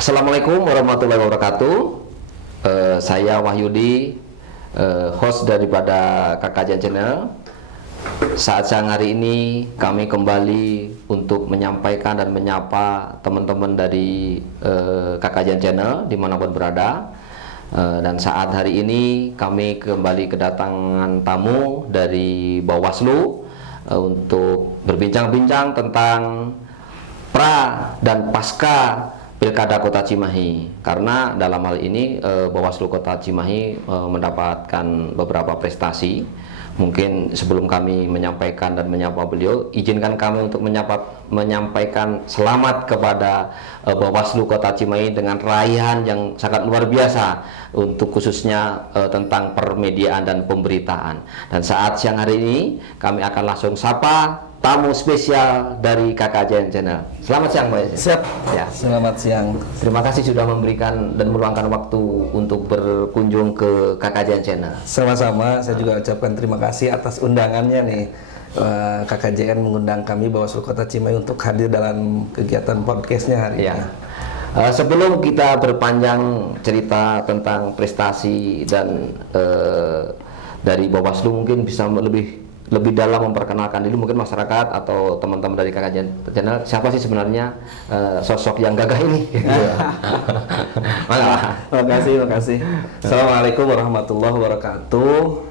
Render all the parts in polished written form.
Assalamualaikum warahmatullahi wabarakatuh. Saya Wahyudi, host daripada KKJN Channel. Saat siang hari ini kami kembali untuk menyampaikan dan menyapa teman-teman dari KKJN Channel dimanapun berada. Dan saat hari ini kami kembali kedatangan tamu dari Bawaslu untuk berbincang-bincang tentang pra dan pasca Pilkada Kota Cimahi, karena dalam hal ini Bawaslu Kota Cimahi mendapatkan beberapa prestasi. Mungkin sebelum kami menyampaikan dan menyapa beliau, izinkan kami untuk menyampaikan selamat kepada Bawaslu Kota Cimahi dengan raihan yang sangat luar biasa untuk khususnya tentang permediaan dan pemberitaan. Dan saat siang hari ini kami akan langsung sapa tamu spesial dari KKJN Channel. Selamat siang, Pak. Siap. Ya. Selamat siang. Terima kasih sudah memberikan dan meluangkan waktu untuk berkunjung ke KKJN Channel. Sama-sama, saya juga ucapkan terima kasih atas undangannya nih. KKJN mengundang kami Bawaslu Kota Cimahi untuk hadir dalam kegiatan podcastnya hari ini. Sebelum kita berpanjang cerita tentang prestasi dan dari Bawaslu, mungkin bisa lebih dalam memperkenalkan dulu mungkin masyarakat atau teman-teman dari KKJN Channel, siapa sih sebenarnya sosok yang gagah ini? Terima kasih. Assalamualaikum warahmatullahi wabarakatuh.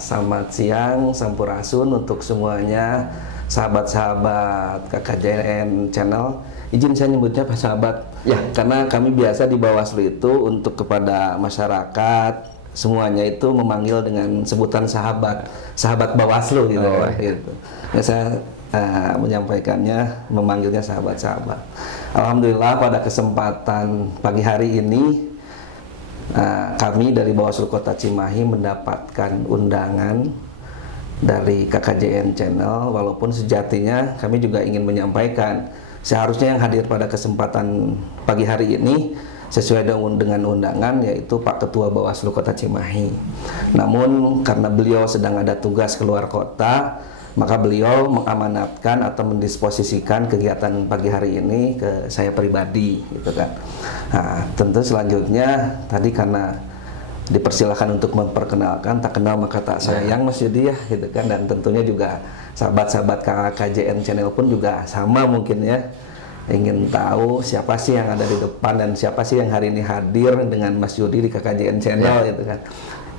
Selamat siang, sampurasun untuk semuanya, sahabat-sahabat KKJN Channel. Izin saya nyebutnya Pak sahabat, ya, karena kami biasa di Bawaslu itu untuk kepada masyarakat semuanya itu memanggil dengan sebutan sahabat Bawaslu gitu. Gitu. Ya, saya menyampaikannya, memanggilnya sahabat-sahabat. Alhamdulillah pada kesempatan pagi hari ini kami dari Bawaslu Kota Cimahi mendapatkan undangan dari KKJN Channel, walaupun sejatinya kami juga ingin menyampaikan seharusnya yang hadir pada kesempatan pagi hari ini sesuai dengan undangan, yaitu Pak Ketua Bawaslu Kota Cimahi. Namun karena beliau sedang ada tugas keluar kota, maka beliau mengamanatkan atau mendisposisikan kegiatan pagi hari ini ke saya pribadi, gitu kan. Nah, tentu selanjutnya tadi karena dipersilakan untuk memperkenalkan, tak kenal maka tak sayang, Mas Yudi ya, gitu kan. Dan tentunya juga sahabat-sahabat KKJN Channel pun juga sama mungkin ya, ingin tahu siapa sih yang ada di depan dan siapa sih yang hari ini hadir dengan Mas Yudi di KKJN Channel, gitu kan.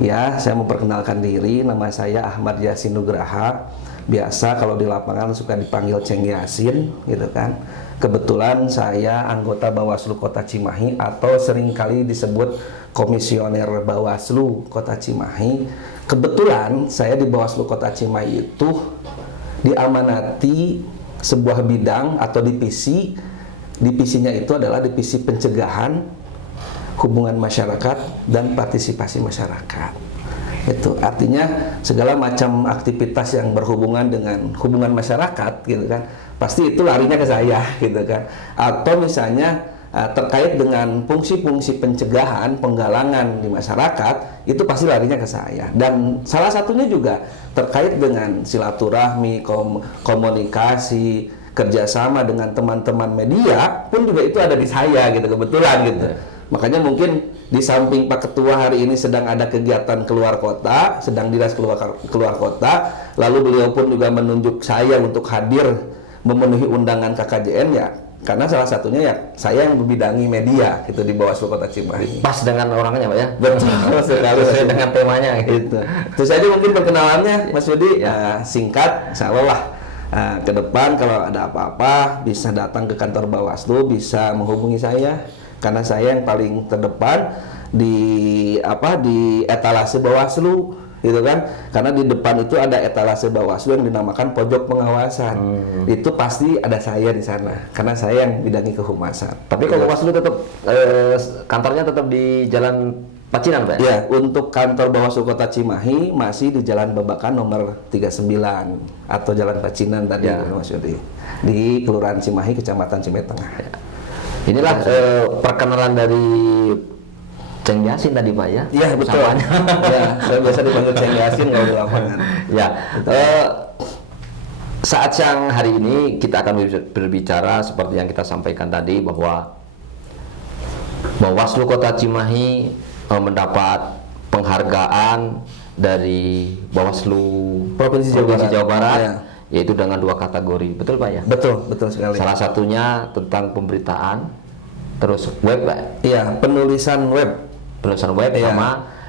Ya, saya memperkenalkan diri, nama saya Ahmad Yasin Nugraha. Biasa kalau di lapangan suka dipanggil Ceng Yasin, gitu kan. Kebetulan saya anggota Bawaslu Kota Cimahi atau seringkali disebut komisioner Bawaslu Kota Cimahi. Kebetulan saya di Bawaslu Kota Cimahi itu diamanati sebuah bidang atau divisi. Divisinya itu adalah divisi pencegahan, hubungan masyarakat, dan partisipasi masyarakat. Itu artinya segala macam aktivitas yang berhubungan dengan hubungan masyarakat, gitu kan, pasti itu larinya ke saya, gitu kan. Atau misalnya terkait dengan fungsi-fungsi pencegahan, penggalangan di masyarakat, itu pasti larinya ke saya. Dan salah satunya juga terkait dengan silaturahmi, komunikasi, kerjasama dengan teman-teman media pun juga itu ada di saya, gitu, kebetulan gitu. Makanya mungkin di samping Pak Ketua hari ini sedang ada kegiatan keluar kota, sedang dinas keluar kota, lalu beliau pun juga menunjuk saya untuk hadir memenuhi undangan KKJN, ya karena salah satunya ya saya yang membidangi media gitu di Bawaslu Kota Cimahi. Pas dengan orangnya, Pak ya? Betul sekali. Sesuai dengan temanya gitu. Terus aja mungkin perkenalannya Mas Yudi, singkat, insya Allah lah. Ke depan kalau ada apa-apa bisa datang ke kantor Bawaslu, bisa menghubungi saya karena saya yang paling terdepan di etalase Bawaslu, gitu kan. Karena di depan itu ada etalase Bawaslu yang dinamakan pojok pengawasan. Itu pasti ada saya di sana karena saya yang bidangi kehumasan. Tapi kalau Bawaslu tetap kantornya tetap di Jalan Pacinan, Pak? Ya, untuk kantor Bawaslu Kota Cimahi masih di Jalan Babakan nomor 39 atau Jalan Pacinan tadi, Mas Yudi, di Kelurahan Cimahi, Kecamatan Cimahi Tengah. Inilah perkenalan dari Ceng Yasin tadi, Pak ya? Iya, betul. Ya, saya biasa dipanggil Ceng Yasin kalau di lapangan. Ya, saat siang hari ini kita akan berbicara seperti yang kita sampaikan tadi, bahwa Bawaslu Kota Cimahi mendapat penghargaan dari Bawaslu Provinsi Jawa Barat, ya. Yaitu dengan 2 kategori, betul Pak ya? Betul sekali. Salah satunya tentang pemberitaan, terus web Pak? Iya, penulisan web ya,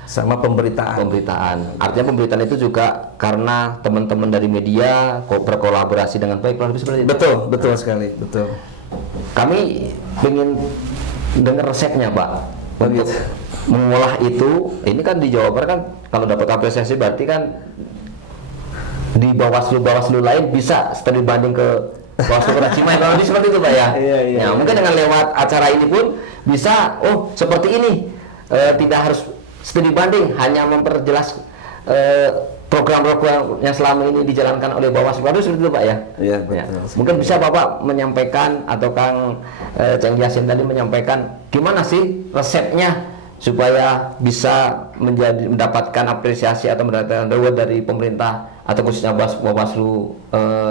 sama pemberitaan. Artinya pemberitaan itu juga karena teman-teman dari media berkolaborasi dengan baik, lebih seperti itu. Betul sekali, betul. Kami ingin dengar resepnya Pak untuk mengolah itu. Ini kan di Jawa Barat kan kalau dapat apresiasi berarti kan di Bawaslu lain bisa studi banding ke Bawaslu Kota Cimahi, kalau seperti itu Pak ya. Iya. Mungkin dengan lewat acara ini pun bisa, seperti ini, tidak harus studi banding, hanya memperjelas program-program yang selama ini dijalankan oleh Bawaslu. Seperti itu Pak ya. Iya, betul. Mungkin bisa Bapak menyampaikan atau Kang Ceng Yasin tadi menyampaikan gimana sih resepnya supaya bisa mendapatkan apresiasi atau mendapatkan reward dari pemerintah atau khususnya Bawaslu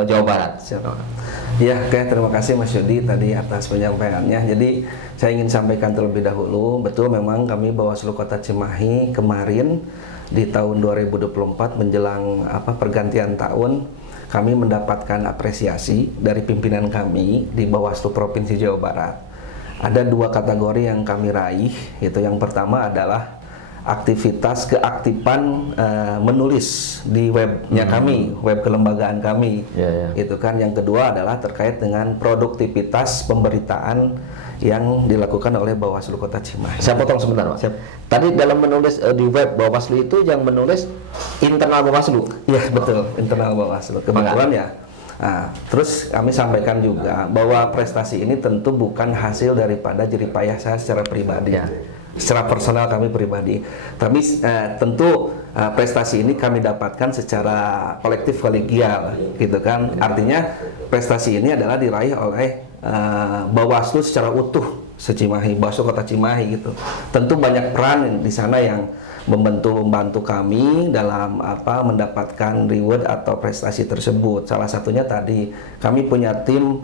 Jawa Barat. Ya, oke, terima kasih Mas Yudi tadi atas penyampaiannya. Jadi saya ingin sampaikan terlebih dahulu, betul memang kami Bawaslu Kota Cimahi kemarin di tahun 2024 menjelang pergantian tahun, kami mendapatkan apresiasi dari pimpinan kami di Bawaslu Provinsi Jawa Barat. Ada 2 kategori yang kami raih, yaitu yang pertama adalah aktivitas keaktifan menulis di webnya kami, web kelembagaan kami. Itu kan. Yang kedua adalah terkait dengan produktivitas pemberitaan yang dilakukan oleh Bawaslu Kota Cimahi. Saya potong sebentar Pak. Siap. Tadi dalam menulis di web Bawaslu itu yang menulis internal Bawaslu. Iya betul, internal Bawaslu. Kebetulan ya. Nah, terus kami sampaikan juga bahwa prestasi ini tentu bukan hasil daripada jerih payah saya secara pribadi, secara personal kami pribadi. Tapi tentu prestasi ini kami dapatkan secara kolektif kolegial, gitu kan. Artinya prestasi ini adalah diraih oleh Bawaslu secara utuh se-Cimahi, Bawaslu Kota Cimahi gitu. Tentu banyak peran di sana yang membantu kami dalam mendapatkan reward atau prestasi tersebut. Salah satunya tadi kami punya tim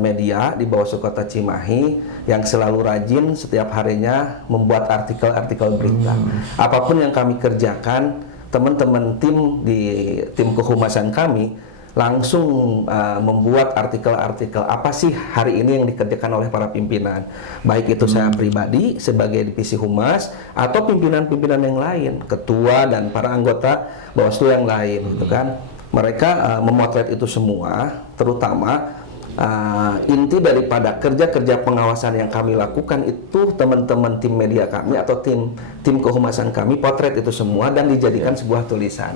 media di Bawaslu Kota Cimahi yang selalu rajin setiap harinya membuat artikel-artikel berita. Apapun yang kami kerjakan, teman-teman tim kehumasan kami langsung membuat artikel-artikel apa sih hari ini yang dikerjakan oleh para pimpinan, baik itu saya pribadi sebagai divisi humas atau pimpinan-pimpinan yang lain, ketua dan para anggota Bawaslu yang lain, gitu kan. Mereka memotret itu semua, terutama inti daripada kerja-kerja pengawasan yang kami lakukan itu teman-teman tim media kami atau tim kehumasan kami potret itu semua dan dijadikan sebuah tulisan.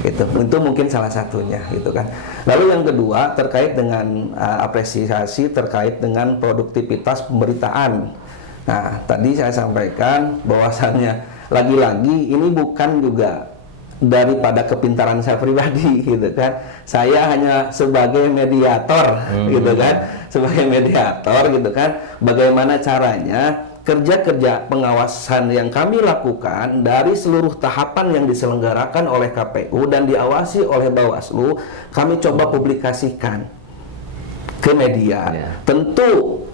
Itu mungkin salah satunya, gitu kan. Lalu yang kedua terkait dengan apresiasi terkait dengan produktivitas pemberitaan. Nah, tadi saya sampaikan bahwasannya lagi-lagi ini bukan juga daripada kepintaran saya pribadi, gitu kan. Saya hanya sebagai mediator, gitu kan, sebagai mediator, gitu kan. Bagaimana caranya kerja-kerja pengawasan yang kami lakukan dari seluruh tahapan yang diselenggarakan oleh KPU dan diawasi oleh Bawaslu, kami coba publikasikan ke media. Tentu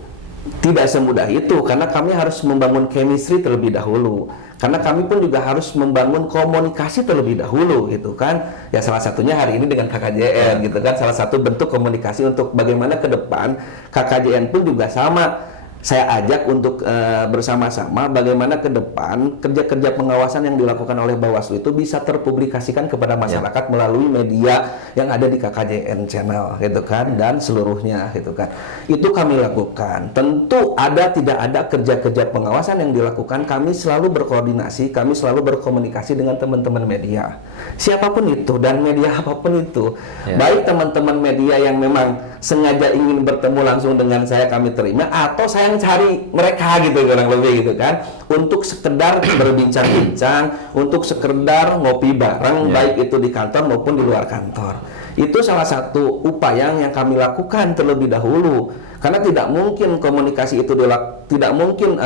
tidak semudah itu karena kami harus membangun chemistry terlebih dahulu. Karena kami pun juga harus membangun komunikasi terlebih dahulu, gitu kan. Ya salah satunya hari ini dengan KKJN, gitu kan. Salah satu bentuk komunikasi untuk bagaimana ke depan KKJN pun juga sama. Saya ajak untuk bersama-sama bagaimana ke depan kerja-kerja pengawasan yang dilakukan oleh Bawaslu itu bisa terpublikasikan kepada masyarakat melalui media yang ada di KKJN channel, gitu kan, dan seluruhnya, gitu kan. Itu kami lakukan. Tentu tidak ada kerja-kerja pengawasan yang dilakukan, kami selalu berkoordinasi, kami selalu berkomunikasi dengan teman-teman media. Siapapun itu dan media apapun itu. Baik teman-teman media yang memang sengaja ingin bertemu langsung dengan saya, kami terima, atau saya cari mereka, gitu, kurang lebih, gitu kan, untuk sekedar berbincang-bincang, untuk sekedar ngopi bareng, baik itu di kantor maupun di luar kantor. Itu salah satu upaya yang kami lakukan terlebih dahulu, karena tidak mungkin komunikasi itu tidak mungkin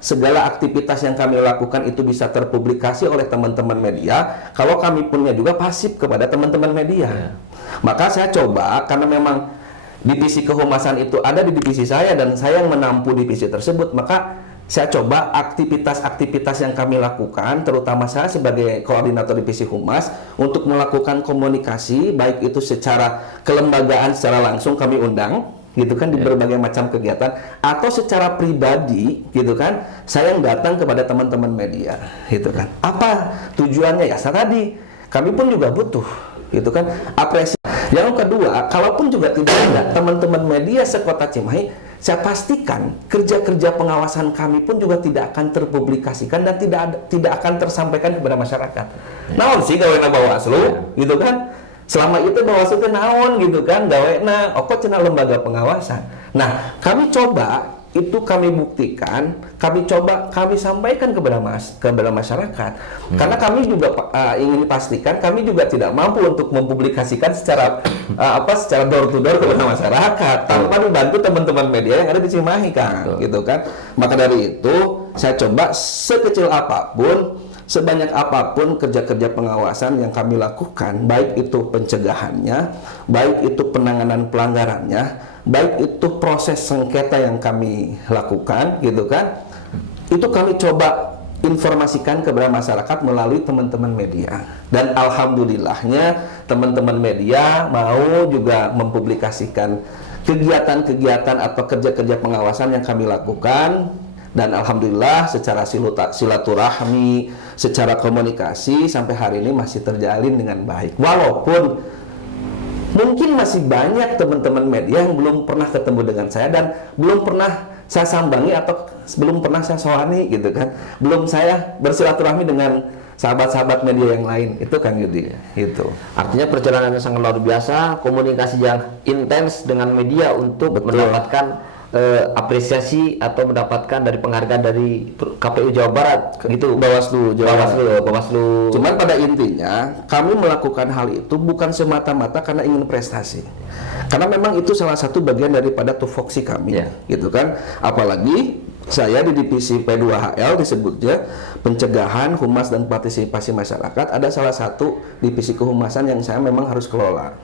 segala aktivitas yang kami lakukan itu bisa terpublikasi oleh teman-teman media kalau kami punya juga pasif kepada teman-teman media. Maka saya coba, karena memang divisi kehumasan itu ada di divisi saya dan saya yang menampu divisi tersebut, maka saya coba aktivitas-aktivitas yang kami lakukan, terutama saya sebagai koordinator divisi humas, untuk melakukan komunikasi, baik itu secara kelembagaan, secara langsung kami undang, gitu kan, di berbagai macam kegiatan, atau secara pribadi, gitu kan, saya yang datang kepada teman-teman media, gitu kan. Apa tujuannya? Ya, tadi kami pun juga butuh, gitu kan, apresiasi. Yang kedua, kalaupun juga tidak ada teman-teman media sekota Cimahi, saya pastikan kerja-kerja pengawasan kami pun juga tidak akan terpublikasikan dan tidak akan tersampaikan kepada masyarakat. Naon sih gawe Bawaslu, gitu kan? Selama itu Bawaslu teh naon gitu kan, gawe kok cenah lembaga pengawasan. Nah, kami coba itu kami buktikan, kami sampaikan kepada masyarakat. Karena kami juga ingin pastikan kami juga tidak mampu untuk mempublikasikan secara secara door to door kepada masyarakat tanpa dibantu teman-teman media yang ada di Cimahi kan, gitu kan. Maka dari itu saya coba sekecil apapun, sebanyak apapun kerja-kerja pengawasan yang kami lakukan, baik itu pencegahannya, baik itu penanganan pelanggarannya, baik itu proses sengketa yang kami lakukan, gitu kan, itu kami coba informasikan kepada masyarakat melalui teman-teman media. Dan alhamdulillahnya teman-teman media mau juga mempublikasikan kegiatan-kegiatan atau kerja-kerja pengawasan yang kami lakukan. Dan alhamdulillah secara silaturahmi, secara komunikasi sampai hari ini masih terjalin dengan baik. Walaupun mungkin masih banyak teman-teman media yang belum pernah ketemu dengan saya dan belum pernah saya sambangi atau belum pernah saya soani, gitu kan. Belum saya bersilaturahmi dengan sahabat-sahabat media yang lain. Itu Kang Yudi. Itu. Artinya perjalanannya sangat luar biasa, komunikasi yang intens dengan media untuk mendapatkan apresiasi atau mendapatkan dari penghargaan dari KPU Jawa Barat, gitu. Bawaslu. Cuman pada intinya kami melakukan hal itu bukan semata-mata karena ingin prestasi. Karena memang itu salah satu bagian daripada tupoksi kami, gitu kan. Apalagi saya di divisi P2HL disebutnya pencegahan, humas dan partisipasi masyarakat, ada salah satu divisi kehumasan yang saya memang harus kelola,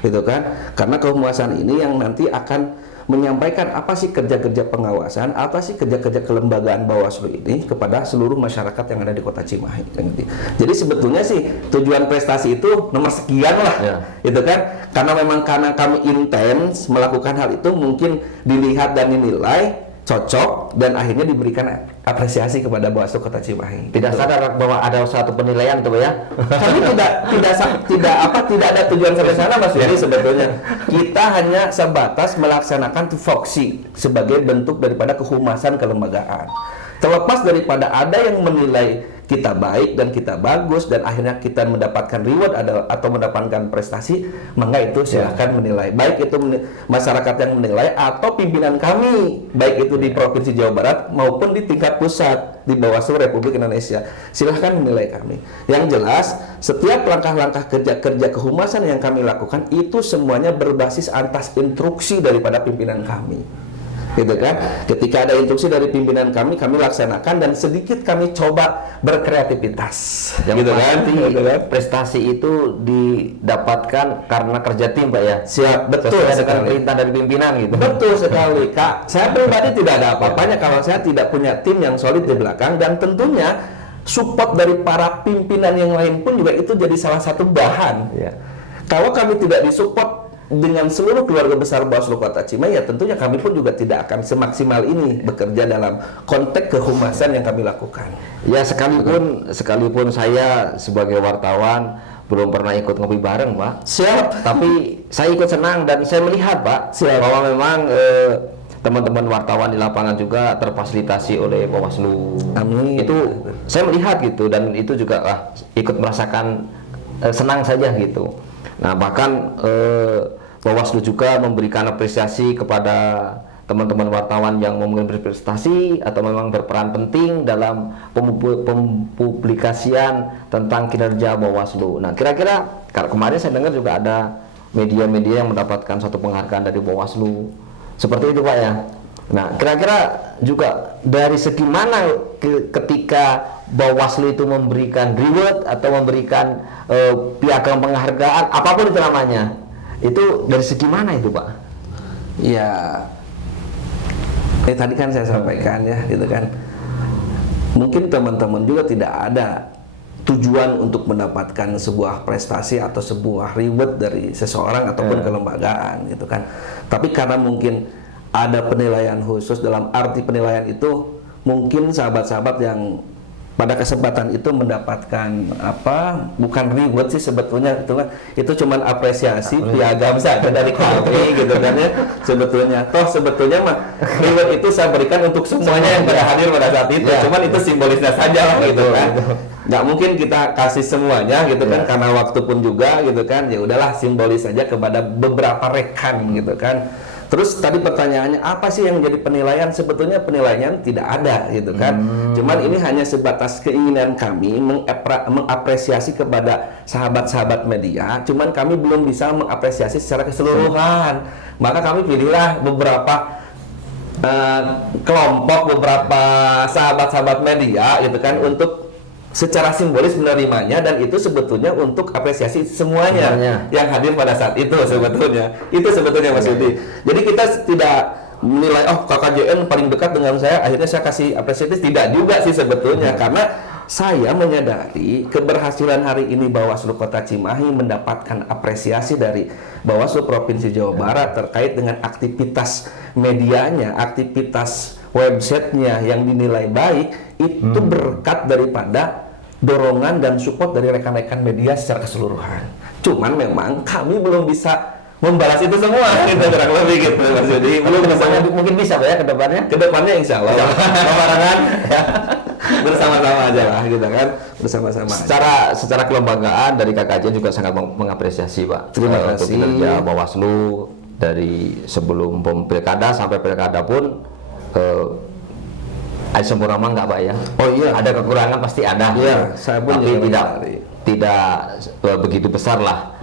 gitu kan. Karena kehumasan ini yang nanti akan menyampaikan apa sih kerja-kerja pengawasan, apa sih kerja-kerja kelembagaan Bawaslu ini kepada seluruh masyarakat yang ada di Kota Cimahi. Jadi sebetulnya sih tujuan prestasi itu nomor sekian lah, gitu kan. Karena kami intens melakukan hal itu, mungkin dilihat dan dinilai cocok dan akhirnya diberikan apresiasi kepada Bawaslu Kota Cimahi. Tidak sadar bahwa ada suatu penilaian tuh ya. Kami tidak ada tujuan sampai sana, Mas. Jadi sebetulnya kita hanya sebatas melaksanakan tupoksi sebagai bentuk daripada kehumasan kelembagaan. Terlepas daripada ada yang menilai kita baik dan kita bagus dan akhirnya kita mendapatkan reward atau mendapatkan prestasi, maka itu silahkan menilai. Baik itu masyarakat yang menilai atau pimpinan kami, baik itu di Provinsi Jawa Barat maupun di tingkat pusat di Bawaslu Republik Indonesia, silahkan menilai kami. Yang jelas, setiap langkah-langkah kerja-kerja kehumasan yang kami lakukan itu semuanya berbasis atas instruksi daripada pimpinan kami, gitu kan. Ketika ada instruksi dari pimpinan kami laksanakan dan sedikit kami coba berkreativitas. Yang gitu pasti kan? Prestasi itu didapatkan karena kerja tim, Pak ya. Siap, betul sekali. Perintah dari pimpinan gitu. Betul sekali, Kak. Saya pribadi tidak ada apa-apanya kalau saya tidak punya tim yang solid di belakang, dan tentunya support dari para pimpinan yang lain pun juga itu jadi salah satu bahan. Kalau kami tidak disupport dengan seluruh keluarga besar Bawaslu Kota Cimahi, ya tentunya kami pun juga tidak akan semaksimal ini bekerja dalam konteks kehumasan yang kami lakukan. Ya, sekalipun saya sebagai wartawan belum pernah ikut ngopi bareng, Pak. Siap. Tapi saya ikut senang dan saya melihat, Pak, bahwa memang teman-teman wartawan di lapangan juga terfasilitasi oleh Bawaslu. Amin. Itu saya melihat gitu, dan itu juga ikut merasakan senang saja gitu. Nah, bahkan Bawaslu juga memberikan apresiasi kepada teman-teman wartawan yang memang berprestasi atau memang berperan penting dalam pempublikasian tentang kinerja Bawaslu. Nah, kira-kira kemarin saya dengar juga ada media-media yang mendapatkan suatu penghargaan dari Bawaslu. Seperti itu, Pak ya. Nah, kira-kira juga dari segi mana ketika Bawaslu itu memberikan reward atau memberikan piagam penghargaan, apapun itu namanya, itu dari segi mana itu, Pak? Ya, Tadi kan saya sampaikan ya, gitu kan. Mungkin teman-teman juga tidak ada tujuan untuk mendapatkan sebuah prestasi atau sebuah reward dari seseorang ataupun kelembagaan, gitu kan. Tapi karena mungkin ada penilaian khusus, dalam arti penilaian itu mungkin sahabat-sahabat yang pada kesempatan itu mendapatkan bukan reward sih sebetulnya, itu cuman apresiasi piagam saja dari kami gitu kan ya. Sebetulnya mah reward itu saya berikan untuk semuanya yang pada hadir pada saat itu, cuman itu simbolisnya saja lah gitu kan. Nggak mungkin kita kasih semuanya gitu kan, karena waktu pun juga gitu kan, ya udahlah simbolis saja kepada beberapa rekan gitu kan. Terus tadi pertanyaannya apa sih yang menjadi penilaian? Sebetulnya penilaian tidak ada gitu kan. Cuman ini hanya sebatas keinginan kami mengapresiasi kepada sahabat-sahabat media. Cuman kami belum bisa mengapresiasi secara keseluruhan. Maka kami pilihlah beberapa kelompok, beberapa sahabat-sahabat media gitu kan, untuk secara simbolis menerimanya, dan itu sebetulnya untuk apresiasi semuanya yang hadir pada saat itu sebetulnya. Itu sebetulnya Mas Yudi. Jadi kita tidak menilai KKJN paling dekat dengan saya, akhirnya saya kasih apresiasi. Tidak juga sih sebetulnya, karena saya menyadari keberhasilan hari ini Bawaslu Kota Cimahi mendapatkan apresiasi dari Bawaslu Provinsi Jawa Barat terkait dengan aktivitas medianya, aktivitas websitenya yang dinilai baik, itu berkat daripada dorongan dan support dari rekan-rekan media secara keseluruhan. Cuman memang kami belum bisa membalas itu semua, gitu kurang lebih gitu Mas Yudi. Belum bisa, mungkin bisa Pak ya ke depannya. Ke depannya insya Allah. Perorangan bersama-sama aja lah gitu kan, bersama-sama. Secara kelembagaan dari KKJ juga sangat mengapresiasi Pak. Terima untuk kasih. kinerja Bawaslu dari sebelum pilkada sampai pilkada pun. Ada sempurna mah enggak Pak ya? Oh iya. Ada kekurangan pasti ada. Iya, saya pun tapi juga tidak begitu besar lah.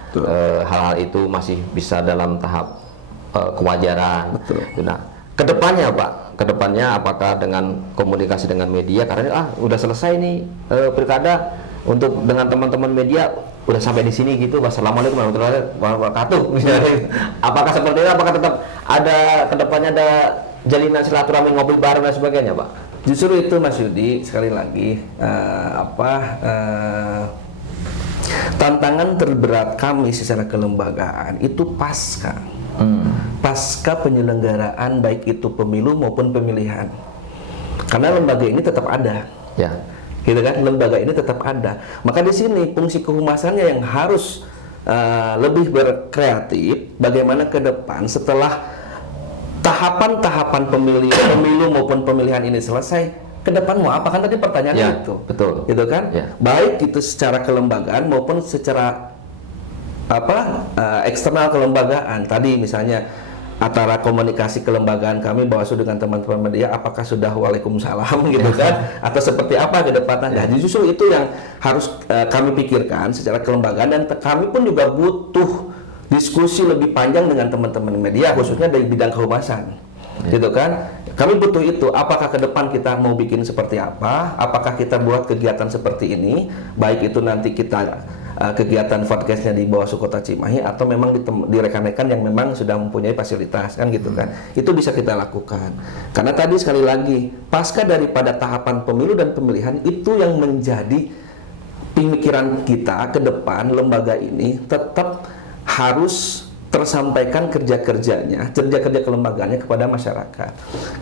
Hal-hal itu masih bisa dalam tahap kewajaran. Betul. Nah, kedepannya Pak, kedepannya apakah dengan komunikasi dengan media, karena udah selesai nih pilkada, untuk dengan teman-teman media udah sampai di sini gitu. Wassalamualaikum warahmatullahi wabarakatuh. Misalnya, apakah seperti itu? Apakah tetap ada kedepannya ada jalinan silaturahmi, ngobrol bareng dan sebagainya, Pak? Justru itu Mas Yudi, sekali lagi tantangan terberat kami secara kelembagaan itu pasca penyelenggaraan baik itu pemilu maupun pemilihan. Karena lembaga ini tetap ada. Ya. Gitu kan? Lembaga ini tetap ada. Maka di sini fungsi kehumasannya yang harus lebih berkreatif bagaimana ke depan setelah tahapan-tahapan pemilu maupun pemilihan ini selesai, ke depan mau apa? Kan tadi pertanyaannya Ya, itu. betul. Gitu kan? Ya. Baik itu secara kelembagaan maupun secara eksternal kelembagaan. Tadi misalnya antara komunikasi kelembagaan kami Bawaslu dengan teman-teman media, apakah sudah waalaikumsalam gitu kan, atau seperti apa ke depannya. Nah, justru itu yang harus kami pikirkan secara kelembagaan, dan kami pun juga butuh diskusi lebih panjang dengan teman-teman media khususnya dari bidang kehumasan. Gitu kan? Kami butuh itu. Apakah ke depan kita mau bikin seperti apa? Apakah kita buat kegiatan seperti ini? Baik itu nanti kita kegiatan podcastnya di Bawaslu Kota Cimahi, atau memang di rekan-rekan yang memang sudah mempunyai fasilitas kan gitu kan. Itu bisa kita lakukan. Karena tadi sekali lagi, pasca daripada tahapan pemilu dan pemilihan, itu yang menjadi pemikiran kita ke depan. Lembaga ini tetap harus tersampaikan kerja-kerja kelembagaannya kepada masyarakat.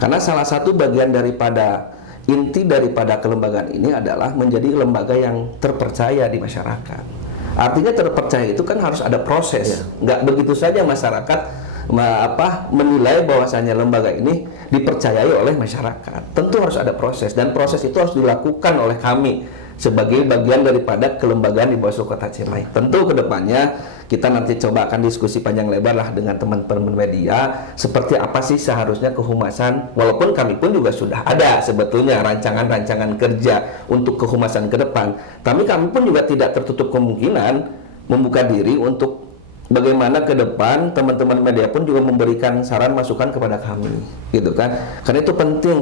Karena salah satu bagian daripada inti daripada kelembagaan ini adalah menjadi lembaga yang terpercaya di masyarakat. Artinya terpercaya itu kan harus ada proses. Nggak begitu saja masyarakat menilai bahwasanya lembaga ini dipercayai oleh masyarakat. Tentu harus ada proses, dan proses itu harus dilakukan oleh kami sebagai bagian daripada kelembagaan di Bawaslu Kota Cimahi. Tentu kedepannya kita nanti coba akan diskusi panjang lebar lah dengan teman-teman media, seperti apa sih seharusnya kehumasan, walaupun kami pun juga sudah ada sebetulnya rancangan-rancangan kerja untuk kehumasan ke depan. Tapi kami pun juga tidak tertutup kemungkinan membuka diri untuk bagaimana ke depan teman-teman media pun juga memberikan saran masukan kepada kami, gitu kan. Karena itu penting,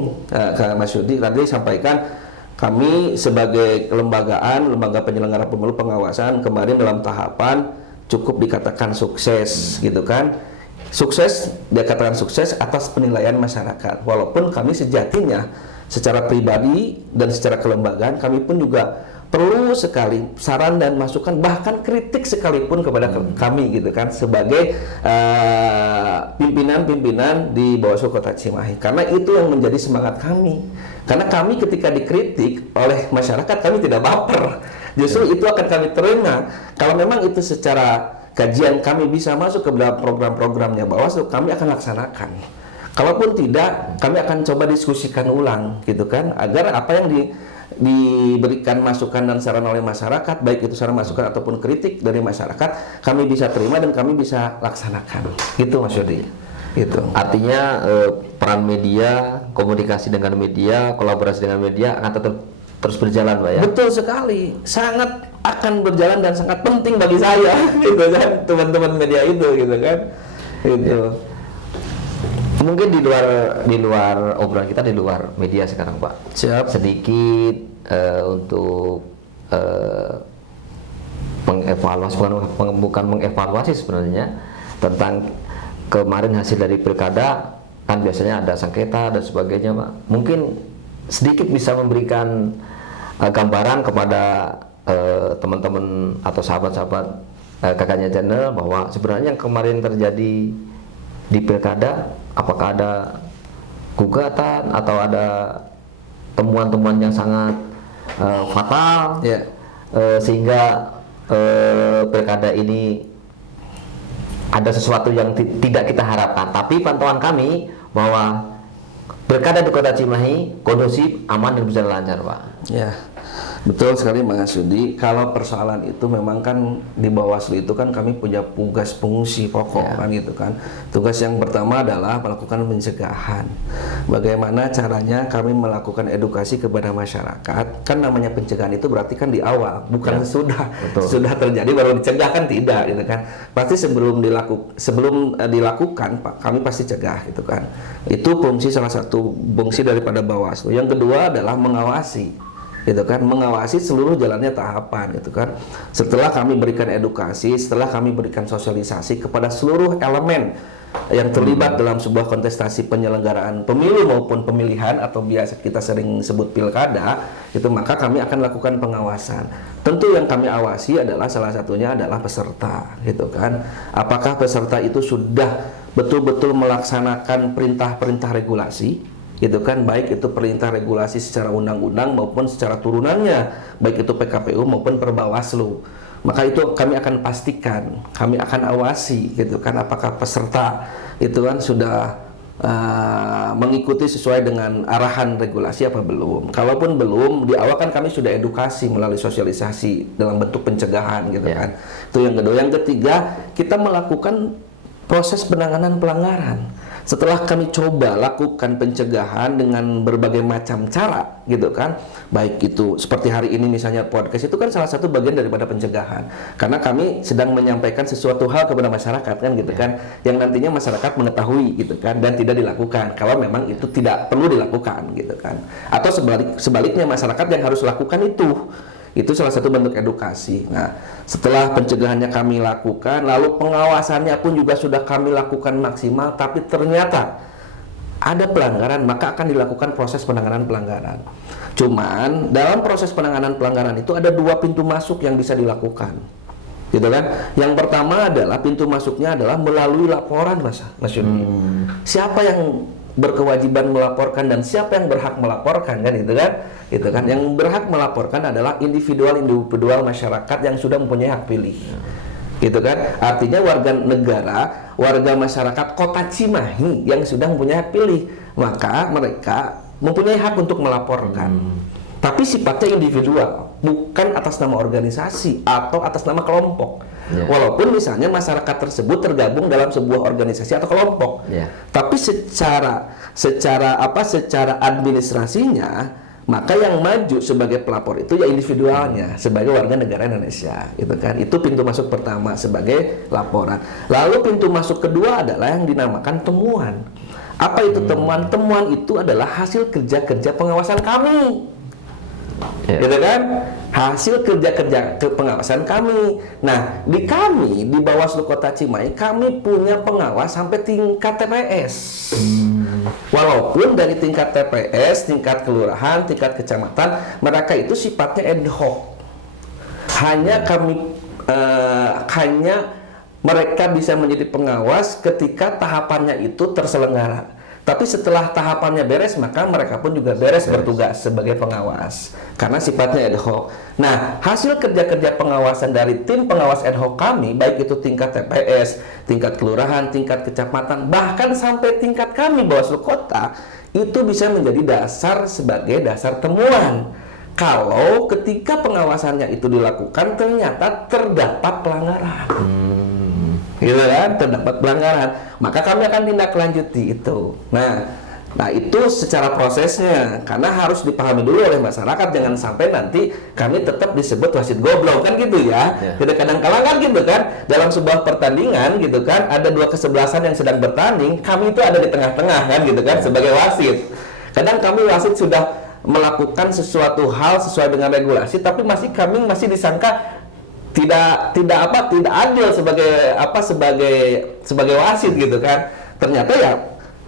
Mas Yudi tadi sampaikan, kami sebagai lembaga penyelenggara pemilu pengawasan kemarin dalam tahapan cukup dikatakan sukses, gitu kan. Sukses, dia katakan sukses atas penilaian masyarakat. Walaupun kami sejatinya secara pribadi dan secara kelembagaan kami pun juga perlu sekali saran dan masukan, bahkan kritik sekalipun kepada kami gitu kan, sebagai pimpinan-pimpinan di Bawaslu Kota Cimahi, karena itu yang menjadi semangat kami. Karena kami ketika dikritik oleh masyarakat kami tidak baper, justru itu akan kami terima. Kalau memang itu secara kajian kami bisa masuk ke dalam program-programnya Bawaslu, kami akan laksanakan. Kalaupun tidak, kami akan coba diskusikan ulang gitu kan, agar apa yang diberikan masukan dan saran oleh masyarakat, baik itu saran masukan ataupun kritik dari masyarakat, kami bisa terima dan kami bisa laksanakan. Gitu Mas Yodi. Gitu. Artinya peran media, komunikasi dengan media, kolaborasi dengan media akan tetap terus berjalan, Pak ya? Betul sekali, sangat akan berjalan dan sangat penting bagi saya, gitu kan, teman-teman media itu, gitu kan, gitu. Ya. Mungkin di luar obrolan kita, di luar media sekarang, Pak. Siap. Sedikit untuk mengevaluasi, bukan mengevaluasi sebenarnya, tentang kemarin hasil dari pilkada, kan biasanya ada sengketa dan sebagainya, Pak. Mungkin sedikit bisa memberikan gambaran kepada teman-teman atau sahabat-sahabat kakaknya channel, bahwa sebenarnya yang kemarin terjadi di pilkada, apakah ada gugatan atau ada temuan-temuan yang sangat fatal, sehingga pilkada ini ada sesuatu yang tidak kita harapkan. Tapi pantauan kami bahwa pilkada di Kota Cimahi kondusif, aman dan berjalan lancar, Pak. Ya, betul sekali Mas Yudi. Kalau persoalan itu memang kan di Bawaslu itu kan kami punya tugas fungsi pokok kan gitu kan. Tugas yang pertama adalah melakukan pencegahan. Bagaimana caranya kami melakukan edukasi kepada masyarakat. Kan namanya pencegahan itu berarti kan di awal, bukan sudah terjadi baru dicegah, kan tidak gitu kan. Pasti sebelum dilakukan Pak, kami pasti cegah gitu kan. Itu fungsi, salah satu fungsi daripada Bawaslu. Yang kedua adalah mengawasi, gitu kan, mengawasi seluruh jalannya tahapan gitu kan. Setelah kami berikan edukasi, setelah kami berikan sosialisasi kepada seluruh elemen yang terlibat dalam sebuah kontestasi penyelenggaraan pemilu maupun pemilihan atau biasa kita sering sebut pilkada, itu maka kami akan lakukan pengawasan. Tentu yang kami awasi adalah salah satunya adalah peserta gitu kan. Apakah peserta itu sudah betul-betul melaksanakan perintah-perintah regulasi, gitu kan, baik itu perintah regulasi secara undang-undang maupun secara turunannya, baik itu PKPU maupun Perbawaslu. Maka itu kami akan pastikan, kami akan awasi gitu kan, apakah peserta itu kan sudah mengikuti sesuai dengan arahan regulasi apa belum. Kalaupun belum, di awal kan kami sudah edukasi melalui sosialisasi dalam bentuk pencegahan gitu kan. Itu yang kedua. Yang ketiga, kita melakukan proses penanganan pelanggaran. Setelah kami coba lakukan pencegahan dengan berbagai macam cara gitu kan, baik itu seperti hari ini misalnya podcast itu kan salah satu bagian daripada pencegahan, karena kami sedang menyampaikan sesuatu hal kepada masyarakat kan gitu kan, yang nantinya masyarakat mengetahui gitu kan, dan tidak dilakukan kalau memang itu tidak perlu dilakukan gitu kan, atau sebaliknya masyarakat yang harus lakukan itu salah satu bentuk edukasi. Nah, setelah pencegahannya kami lakukan, lalu pengawasannya pun juga sudah kami lakukan maksimal, tapi ternyata ada pelanggaran, maka akan dilakukan proses penanganan pelanggaran. Cuman dalam proses penanganan pelanggaran itu ada dua pintu masuk yang bisa dilakukan, gitu kan? Yang pertama adalah pintu masuknya adalah melalui laporan, Mas Yudi. Siapa yang berkewajiban melaporkan dan siapa yang berhak melaporkan kan itu kan yang berhak melaporkan adalah individual masyarakat yang sudah mempunyai hak pilih, gitu kan, artinya warga masyarakat Kota Cimahi yang sudah mempunyai hak pilih, maka mereka mempunyai hak untuk melaporkan. Tapi sifatnya individual, bukan atas nama organisasi atau atas nama kelompok. Walaupun misalnya masyarakat tersebut tergabung dalam sebuah organisasi atau kelompok, tapi secara administrasinya, maka yang maju sebagai pelapor itu ya individualnya sebagai warga negara Indonesia, gitu kan. Itu pintu masuk pertama sebagai laporan. Lalu pintu masuk kedua adalah yang dinamakan temuan. Apa itu temuan? Temuan itu adalah hasil kerja-kerja pengawasan kami, gitu kan. hasil kerja-kerja pengawasan kami. Nah, di Bawaslu Kota Cimahi kami punya pengawas sampai tingkat TPS. Walaupun dari tingkat TPS, tingkat kelurahan, tingkat kecamatan, mereka itu sifatnya ad hoc. Hanya mereka bisa menjadi pengawas ketika tahapannya itu terselenggara. Tapi setelah tahapannya beres, maka mereka pun juga beres bertugas sebagai pengawas. Karena sifatnya ad hoc. Nah, hasil kerja-kerja pengawasan dari tim pengawas ad hoc kami, baik itu tingkat TPS, tingkat kelurahan, tingkat kecamatan, bahkan sampai tingkat kami Bawaslu Kota, itu bisa menjadi dasar sebagai dasar temuan. Kalau ketika pengawasannya itu dilakukan, ternyata terdapat pelanggaran. Gitu kan, terdapat pelanggaran, maka kami akan tindak lanjuti itu. Nah itu secara prosesnya, karena harus dipahami dulu oleh masyarakat, jangan sampai nanti kami tetap disebut wasit goblok kan gitu ya. Tidak kadang-kadang kan gitu kan, dalam sebuah pertandingan gitu kan, ada dua kesebelasan yang sedang bertanding, kami itu ada di tengah-tengah kan gitu kan sebagai wasit. Kadang kami wasit sudah melakukan sesuatu hal sesuai dengan regulasi, tapi kami masih disangka tidak adil sebagai wasit gitu kan. Ternyata ya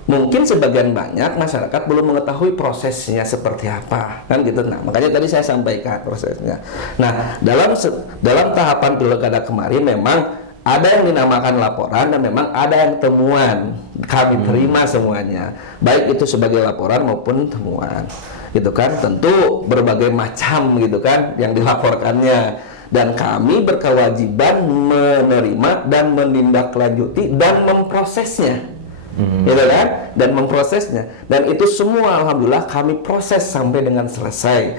mungkin sebagian banyak masyarakat belum mengetahui prosesnya seperti apa kan gitu. Nah, makanya tadi saya sampaikan prosesnya. Nah, dalam tahapan pilkada kemarin memang ada yang dinamakan laporan dan memang ada yang temuan. Kami terima semuanya, baik itu sebagai laporan maupun temuan gitu kan. Tentu berbagai macam gitu kan yang dilaporkannya, dan kami berkewajiban menerima dan menindaklanjuti dan memprosesnya, gitu kan? Dan memprosesnya, dan itu semua alhamdulillah kami proses sampai dengan selesai.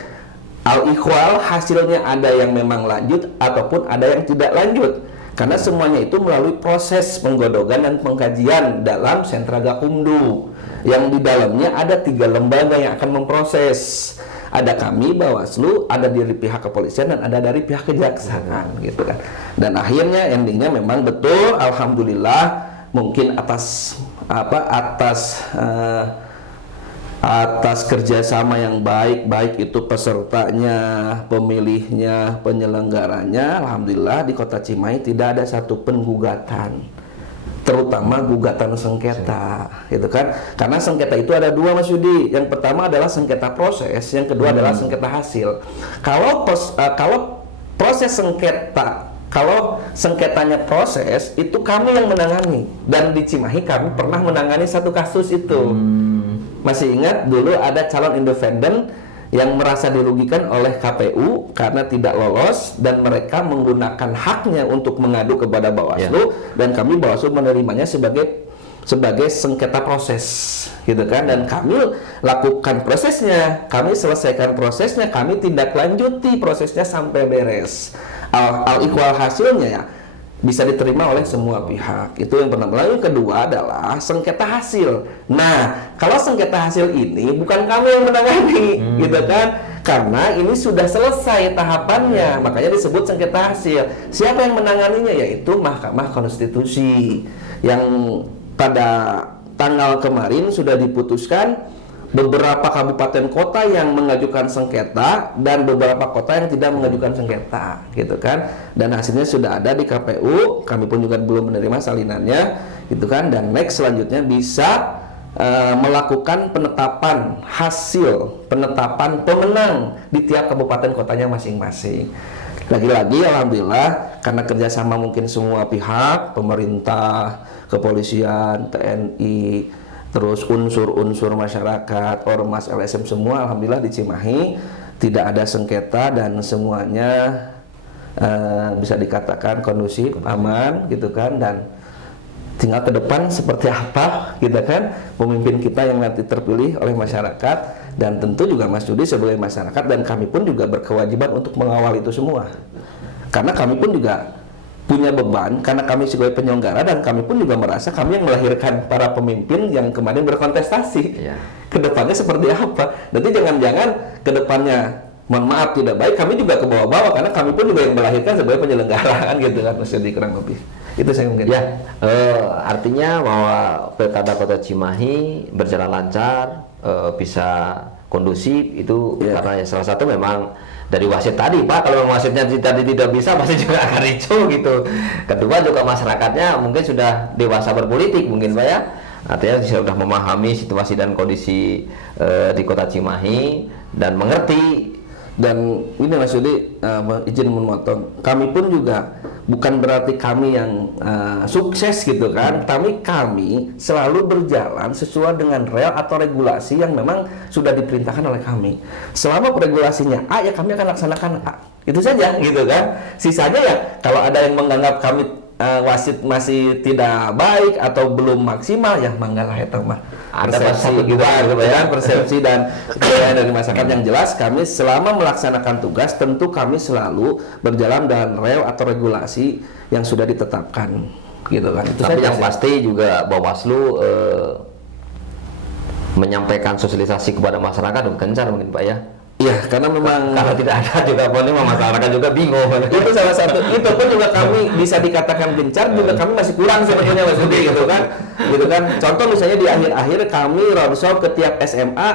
Al-ikhwal hasilnya ada yang memang lanjut ataupun ada yang tidak lanjut, karena semuanya itu melalui proses penggodogan dan pengkajian dalam sentra Gakumdu, yang di dalamnya ada 3 lembaga yang akan memproses. Ada kami Bawaslu, ada dari pihak kepolisian, dan ada dari pihak kejaksaan gitu kan. Dan akhirnya endingnya memang betul alhamdulillah, mungkin atas kerjasama yang baik itu pesertanya, pemilihnya, penyelenggaranya, alhamdulillah di Kota Cimahi tidak ada satupun gugatan, terutama gugatan sengketa, gitu kan? Karena sengketa itu ada 2, Mas Yudi. Yang pertama adalah sengketa proses, yang kedua adalah sengketa hasil. Kalau proses sengketa, kalau sengketanya proses, itu kami yang menangani. Dan di Cimahi kami pernah menangani satu kasus itu. Masih ingat dulu ada calon independen yang merasa dirugikan oleh KPU karena tidak lolos, dan mereka menggunakan haknya untuk mengadu kepada Bawaslu, dan kami Bawaslu menerimanya sebagai sengketa proses gitu kan. Dan kami lakukan prosesnya, kami selesaikan prosesnya, kami tindak lanjuti prosesnya sampai beres. Al-ikhwal hasilnya ya bisa diterima oleh semua pihak. Itu yang pertama. Lalu yang kedua adalah sengketa hasil. Nah, kalau sengketa hasil ini bukan kami yang menangani, gitu kan? Karena ini sudah selesai tahapannya, makanya disebut sengketa hasil. Siapa yang menanganinya? Yaitu Mahkamah Konstitusi, yang pada tanggal kemarin sudah diputuskan beberapa kabupaten kota yang mengajukan sengketa dan beberapa kota yang tidak mengajukan sengketa, gitu kan. Dan hasilnya sudah ada di KPU, kami pun juga belum menerima salinannya, gitu kan. Dan next selanjutnya bisa melakukan penetapan pemenang di tiap kabupaten kotanya masing-masing. Lagi-lagi alhamdulillah karena kerjasama mungkin semua pihak, pemerintah, kepolisian, TNI, terus unsur-unsur masyarakat, ormas, LSM, semua alhamdulillah di Cimahi tidak ada sengketa dan semuanya bisa dikatakan kondusif, aman, gitu kan. Dan tinggal ke depan seperti apa, gitu kan, pemimpin kita yang nanti terpilih oleh masyarakat. Dan tentu juga Mas Yudi sebagai masyarakat dan kami pun juga berkewajiban untuk mengawal itu semua, karena kami pun juga punya beban, karena kami sebagai penyelenggara dan kami pun juga merasa kami yang melahirkan para pemimpin yang kemarin berkontestasi. Kedepannya seperti apa? Nanti jangan-jangan kedepannya mohon maaf tidak baik, kami juga ke bawah-bawah, karena kami pun juga yang melahirkan sebagai penyelenggaraan, gitu kan, Mas Yudi, kurang lebih. Itu saya mungkin. Ya, artinya bahwa Pilkada Kota Cimahi berjalan lancar, bisa kondusif itu Ya. karena ya salah satu memang dari wasit tadi Pak, kalau wasitnya tadi tidak bisa pasti juga akan ricuh gitu. Kedua juga masyarakatnya mungkin sudah dewasa berpolitik mungkin Pak ya, artinya sudah memahami situasi dan kondisi di Kota Cimahi dan mengerti. Dan ini Mas Yudi, izin memotong, kami pun juga bukan berarti kami yang sukses gitu kan, tapi kami selalu berjalan sesuai dengan rel atau regulasi yang memang sudah diperintahkan oleh kami. Selama regulasinya A, ya kami akan laksanakan A, itu saja gitu kan. Sisanya ya kalau ada yang menganggap kami wasit masih tidak baik atau belum maksimal, ya manggalah eta mah. Ada Persepsi satu gitu dua gitu ya. kan, persepsi dan penilaian dari masyarakat. Yang jelas kami selama melaksanakan tugas tentu kami selalu berjalan dengan rel atau regulasi yang sudah ditetapkan gitu kan. Itu Tapi saja yang sih. pasti juga Bawaslu menyampaikan sosialisasi kepada masyarakat gencar mungkin Pak ya. Iya, karena memang Kalau tidak ada juga apa nih masyarakat juga bingung. itu salah satu, itu pun juga kami bisa dikatakan gencar, juga kami masih kurang sebetulnya Mas Budi gitu kan. Contoh misalnya di akhir-akhir kami roadshow ke tiap SMA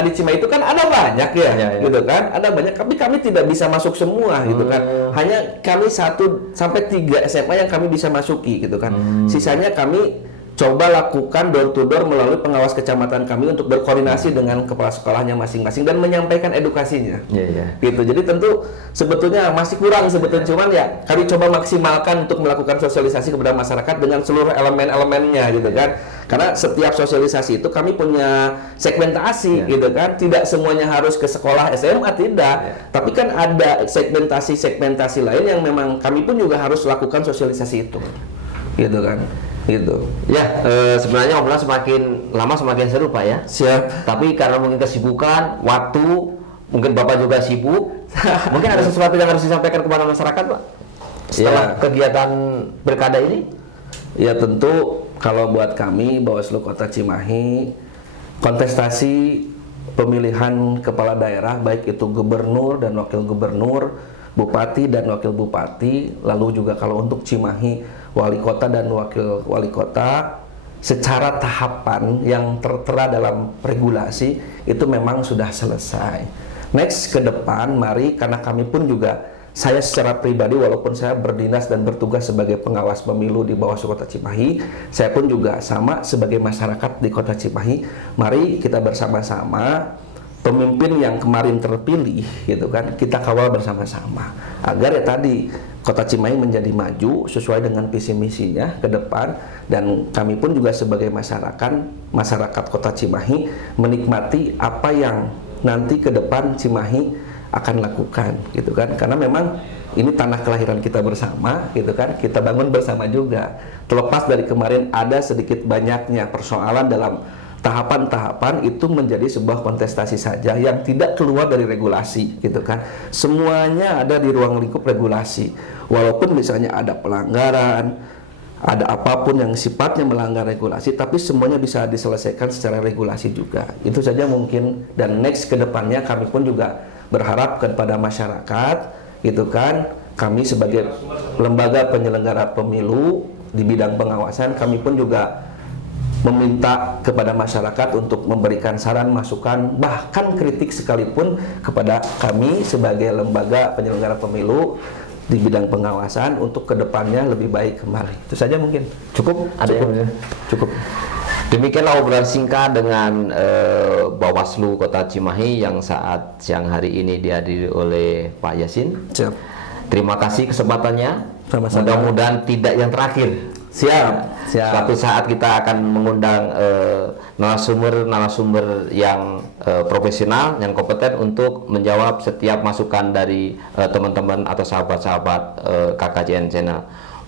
di Cimahi itu kan ada banyak ya, Ya. gitu kan, ada banyak, tapi kami tidak bisa masuk semua gitu kan. Hanya kami 1 sampai 3 SMA yang kami bisa masuki gitu kan. Sisanya kami coba lakukan door to door melalui pengawas kecamatan kami untuk berkoordinasi dengan kepala sekolahnya masing-masing dan menyampaikan edukasinya. Iya. Gitu. Jadi tentu sebetulnya masih kurang sebetulnya, cuman ya kami coba maksimalkan untuk melakukan sosialisasi kepada masyarakat dengan seluruh elemen-elemennya gitu kan. Karena setiap sosialisasi itu kami punya segmentasi gitu kan. Tidak semuanya harus ke sekolah SMA, tidak. Tapi kan ada segmentasi lain yang memang kami pun juga harus lakukan sosialisasi itu. Gitu kan. Gitu. Ya, sebenarnya obrolan semakin lama semakin seru Pak ya. Siap. Tapi karena mungkin kesibukan, waktu, mungkin Bapak juga sibuk, mungkin ada sesuatu yang harus disampaikan kepada masyarakat Pak setelah kegiatan pilkada ini? Ya tentu kalau buat kami Bawaslu Kota Cimahi, kontestasi pemilihan kepala daerah baik itu gubernur dan wakil gubernur, bupati dan wakil bupati, lalu juga kalau untuk Cimahi wali kota dan wakil wali kota, secara tahapan yang tertera dalam regulasi itu memang sudah selesai. Next ke depan, mari, karena kami pun juga, saya secara pribadi walaupun saya berdinas dan bertugas sebagai pengawas pemilu di Bawaslu Kota Cimahi, saya pun juga sama sebagai masyarakat di Kota Cimahi. Mari kita bersama-sama pemimpin yang kemarin terpilih gitu kan, kita kawal bersama-sama agar ya tadi Kota Cimahi menjadi maju sesuai dengan visi misinya ke depan, dan kami pun juga sebagai masyarakat Kota Cimahi menikmati apa yang nanti ke depan Cimahi akan lakukan gitu kan, karena memang ini tanah kelahiran kita bersama gitu kan, kita bangun bersama juga. Terlepas dari kemarin ada sedikit banyaknya persoalan dalam tahapan-tahapan, itu menjadi sebuah kontestasi saja yang tidak keluar dari regulasi gitu kan. Semuanya ada di ruang lingkup regulasi. Walaupun misalnya ada pelanggaran, ada apapun yang sifatnya melanggar regulasi, tapi semuanya bisa diselesaikan secara regulasi juga. Itu saja mungkin, dan next ke depannya kami pun juga berharap kepada masyarakat gitu kan. Kami sebagai lembaga penyelenggara pemilu di bidang pengawasan, kami pun juga meminta kepada masyarakat untuk memberikan saran, masukan, bahkan kritik sekalipun kepada kami sebagai lembaga penyelenggara pemilu di bidang pengawasan untuk kedepannya lebih baik kembali. Itu saja mungkin. Cukup? Cukup. Demikianlah obrolan singkat dengan Bawaslu Kota Cimahi yang saat siang hari ini dihadiri oleh Pak Yasin. Siap. Terima kasih kesempatannya. Sama-sama. Mudah-mudahan tidak yang terakhir. Siap. Suatu saat kita akan mengundang narasumber yang profesional, yang kompeten untuk menjawab setiap masukan dari teman-teman atau sahabat-sahabat KKJN Channel.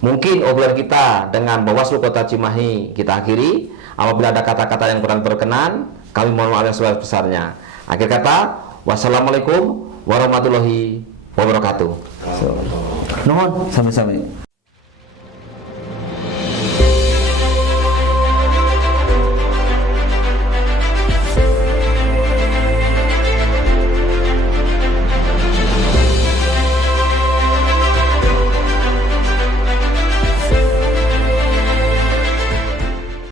Mungkin obrolan kita dengan Bawaslu Kota Cimahi kita akhiri. Apabila ada kata-kata yang kurang berkenan, kami mohon maaf yang sebesar-besarnya. Akhir kata, wassalamualaikum warahmatullahi wabarakatuh. Nuhun, sami-sami.